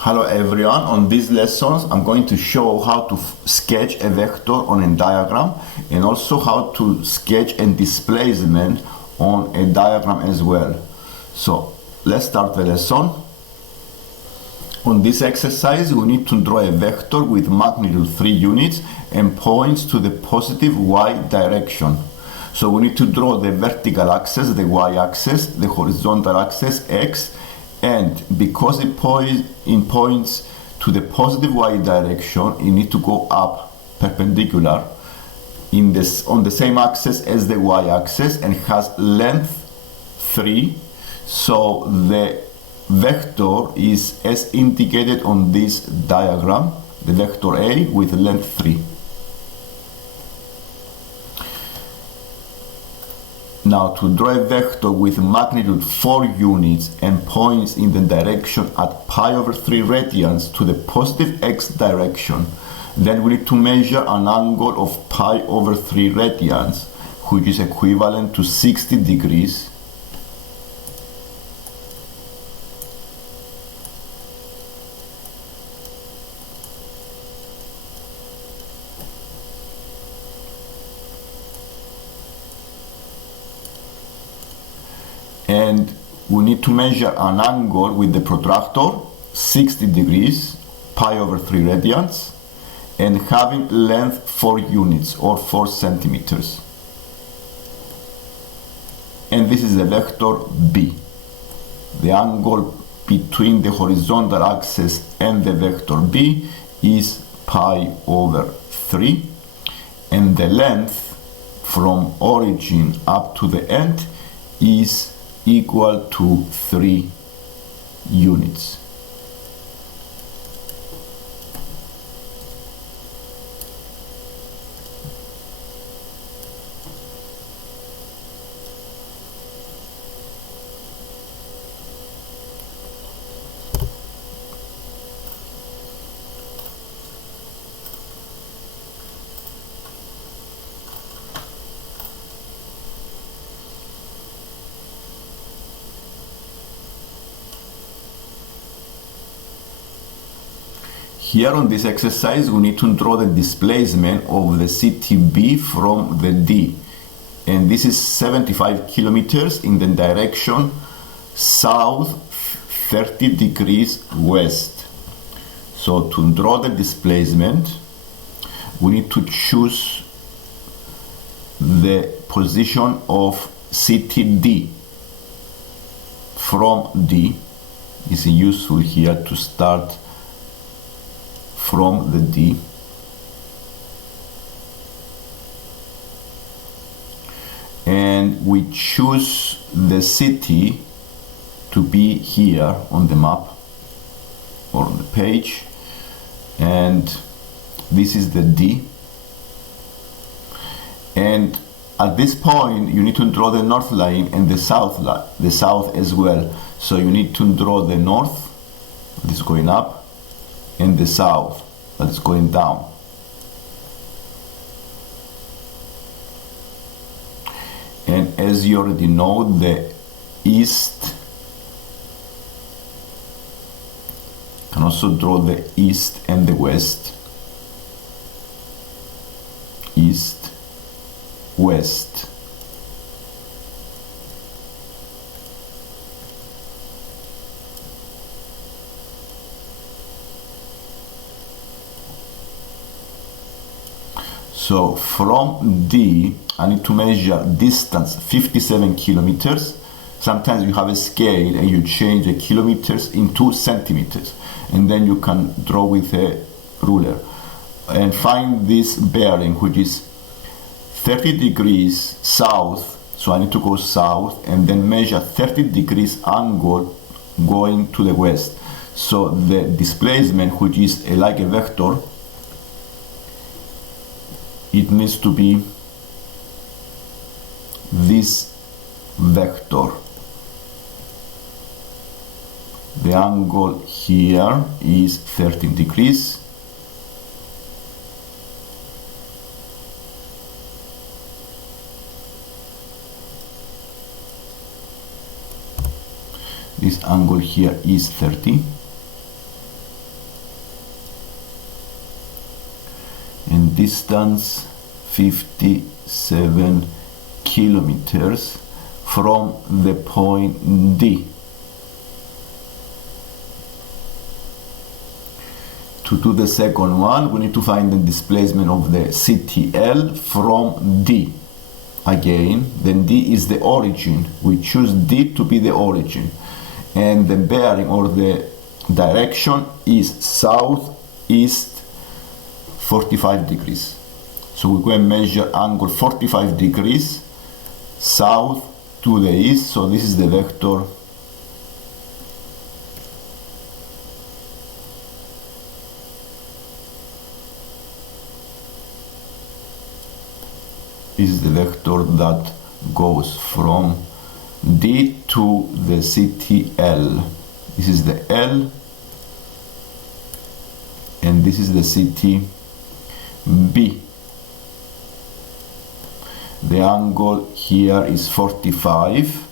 Hello everyone, on these lessons I'm going to show how to sketch a vector on a diagram and also how to sketch a displacement on a diagram as well. So let's start the lesson. On this exercise we need to draw a vector with magnitude 3 units and points to the positive y direction. So we need to draw the vertical axis, the y-axis, the horizontal axis, x, and because it points to the positive y direction, you need to go up perpendicular on the same axis as the y-axis and has length 3. So the vector is as indicated on this diagram, the vector A with length 3. Now to draw a vector with magnitude 4 units and points in the direction at pi over 3 radians to the positive x direction, then we need to measure an angle of pi over 3 radians, which is equivalent to 60 degrees. And we need to measure an angle with the protractor, 60 degrees, pi over 3 radians, and having length 4 units or 4 centimeters. And this is the vector B. The angle between the horizontal axis and the vector B is pi over 3, and the length from origin up to the end is equal to 3 units. Here on this exercise we need to draw the displacement of the CTB from the D, and this is 75 kilometers in the direction south 30 degrees west. So to draw the displacement we need to choose the position of CTD from D. It's useful here to start from the D, and we choose the city to be here on the map or on the page, and this is the D. And at this point you need to draw the north line and the south as well. So you need to draw the north, that is going up, and the south, that is going down. And as you already know, the east, can also draw the east and the west. East, west. So from D, I need to measure distance 57 kilometers. Sometimes you have a scale and you change the kilometers into centimeters, and then you can draw with a ruler and find this bearing, which is 30 degrees south. So I need to go south and then measure 30 degrees angle going to the west. So the displacement, which is like a vector, it needs to be this vector. The angle here is 13 degrees. This angle here is 30. and distance 57 kilometers from the point D. To do the second one, we need to find the displacement of the CTL from D. Again, then D is the origin. We choose D to be the origin. And the bearing or the direction is southeast 45 degrees. So we go and measure angle 45 degrees south to the east. So this is the vector that goes from D to the CTL. This is the L and this is the CTB. The angle here is 45.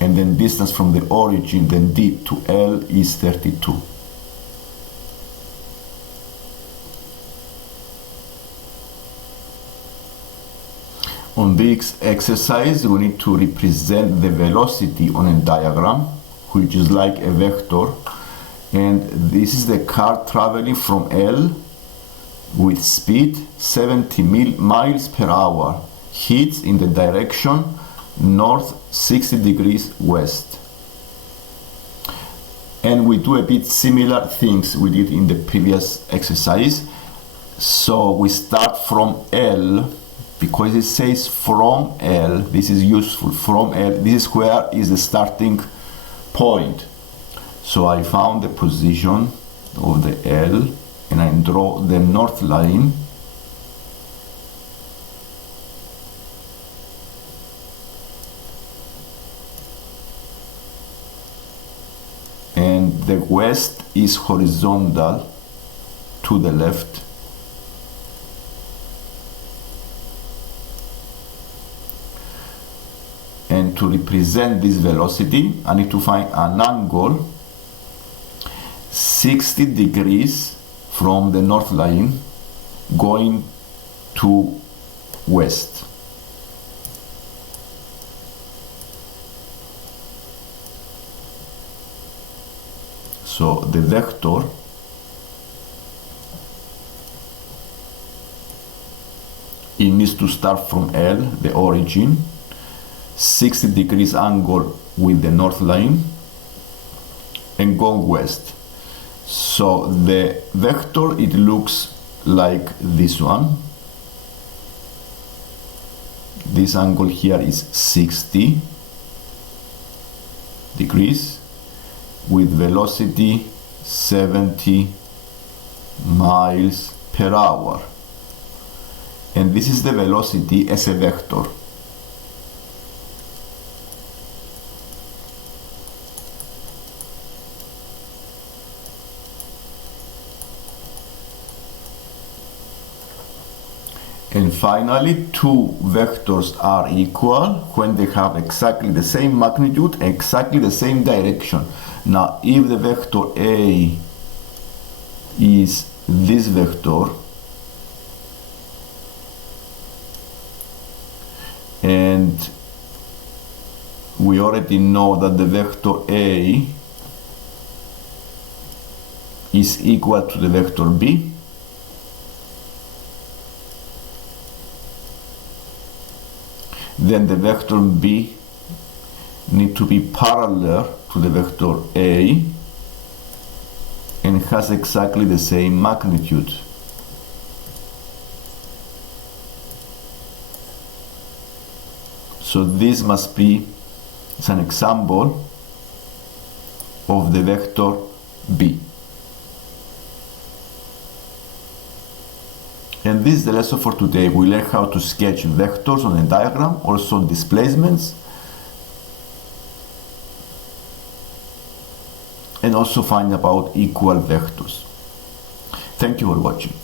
And then distance from the origin, then D to L, is 32. On this exercise, we need to represent the velocity on a diagram, which is like a vector. And this is the car traveling from L with speed 70 miles per hour, heads in the direction north 60 degrees west. And we do a bit similar things we did in the previous exercise. So we start from L, because it says from L, this is useful, from L, this square is the starting point. So I found the position of the L and I draw the north line. And the west is horizontal to the left. And to represent this velocity, I need to find an angle 60 degrees from the north line going to west. So the vector it needs to start from L, the origin, 60 degrees angle with the north line, and go west. So the vector, it looks like this one. This angle here is 60 degrees with velocity 70 miles per hour. And this is the velocity as a vector. And finally, two vectors are equal when they have exactly the same magnitude, exactly the same direction. Now, if the vector A is this vector, and we already know that the vector A is equal to the vector B, then the vector B need to be parallel to the vector A and has exactly the same magnitude. So this must be an example of the vector B. And this is the lesson for today. We learn how to sketch vectors on a diagram, also displacements, and also find about equal vectors. Thank you for watching.